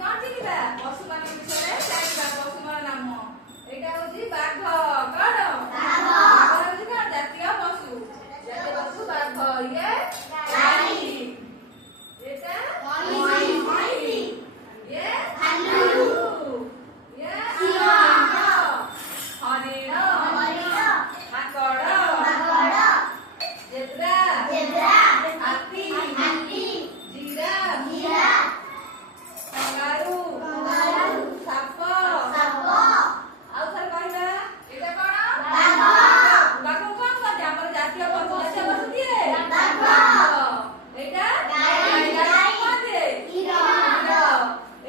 कौन चिन्हिबा पशु मान विषय जानिबा पशु मान नाम एटा होची बाघ कौन बाघ होची कौन जातीय पशु बाघ ये गाई एटा महीसी ये भालू ये सिंह हरिण माकड़ जेब्रा हाथी जिराफ कंगारू साप आउ सर कहना एटा कोन बाघ कोन कहते हमर जातीय पशु दिए बाघ एटा गाई कहते हीरो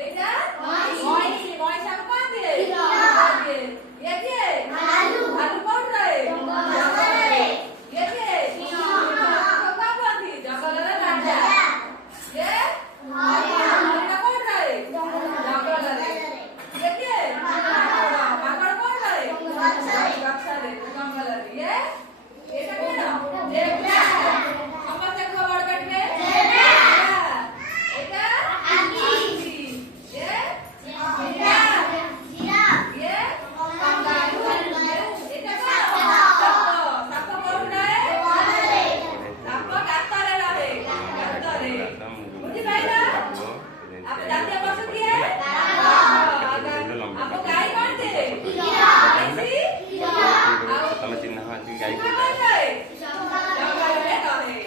एटा महीसी सब कहते ये के भालू कोन रहे जंगल रे ये के सिंह सब कहते जंगल रे राजा ये हरिण कोन रहे जंगल रे ये के माकड़ कोन रहे गछ रे जंगल रे ये एटा कोन जेब्रा समस्त खबर कटबे जेब्रा एटा हाथी ये जिराफ ये कंगारू एटा कोन साप कोन रहे साप गातरे रहे बुझि पाइला आप जातीय पशु किए आप गाय कोन थे महीसी तमे चिन्ह हाथी गाई कोन रहे जंगल रे रहे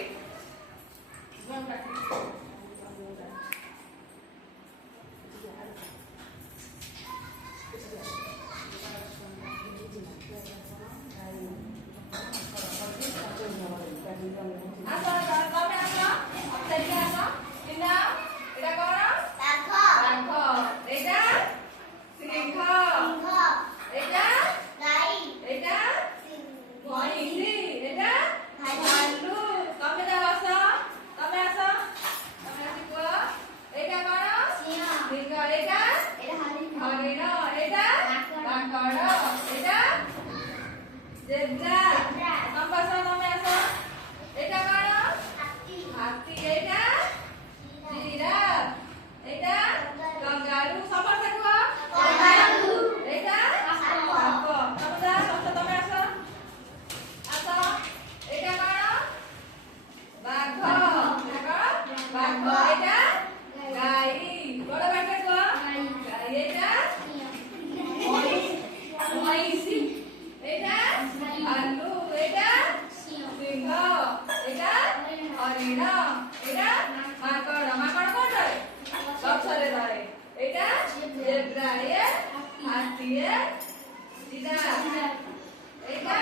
आसो तमे आसो तेरी आसो इना एटा कोन बाघ एटा सिंह एटा एटा महीसी एटा भालू तमे जा आसो तमे आसो तमे आसी को एटा कोन सिंह एटा हरिण एटा माकड़ एटा जेब्रा संबासो तमे आसो एटा कोन हाथी एटा जिराफ एटा कंगारू समस्त को कंगारू एटा साप तमे जा समस्त तमे आसो आसो एटा कोन बाघ एटा गाई बड़ बाटे को गाई एटा महीसी एटा भालू एटा सिंह एटा हरिण एटा माकड़ कोन रहे गछ रे रहे एटा जेब्रा ये हाथी ये जिराफ एटा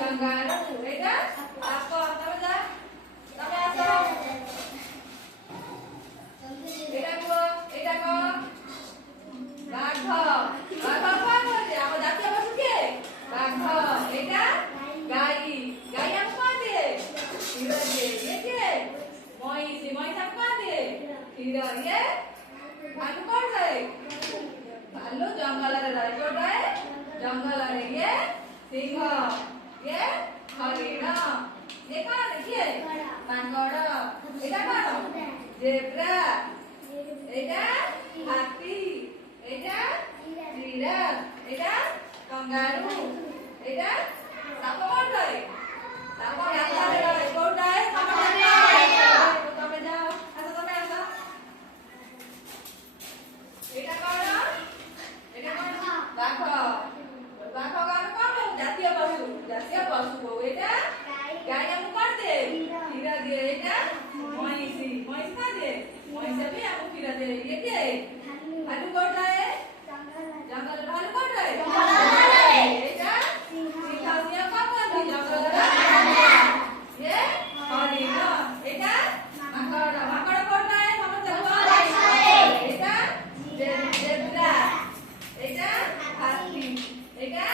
कंगारू एटा साप तमे जा तमे आसो एटा को बाघ कोन होते हम जातीय पशु के बाघ एटा गाई हम कोन दे हीरो दे ये के महीसी हम कोन दे हीरो ये भालू कोन रहे भालू जंगल रे रहे कोन रहे जंगल रे ये सिंह ये हरिण ये कोन ये माकड़ एटा कोन जेब्रा एटा हाथी एटा जिराफ एटा कंगारू एटा साप कोन रहे साप गातरे रहे कोन रहे साप तमे जाओ आसो तमे आसो एटा कोन बाघ कोन जातीय पशु को एटा गाय हम कोन दे हीरा दे एटा महीसी का दे महीसी भी हम हीरा दे ये के भालू कोन रहे जंगल भालू कोन रहे एटा सिंह कोन जंगल रे ये हरिण एटा माकड़ कोन रहे समस्त को एटा जेब्रा एटा हाथी एटा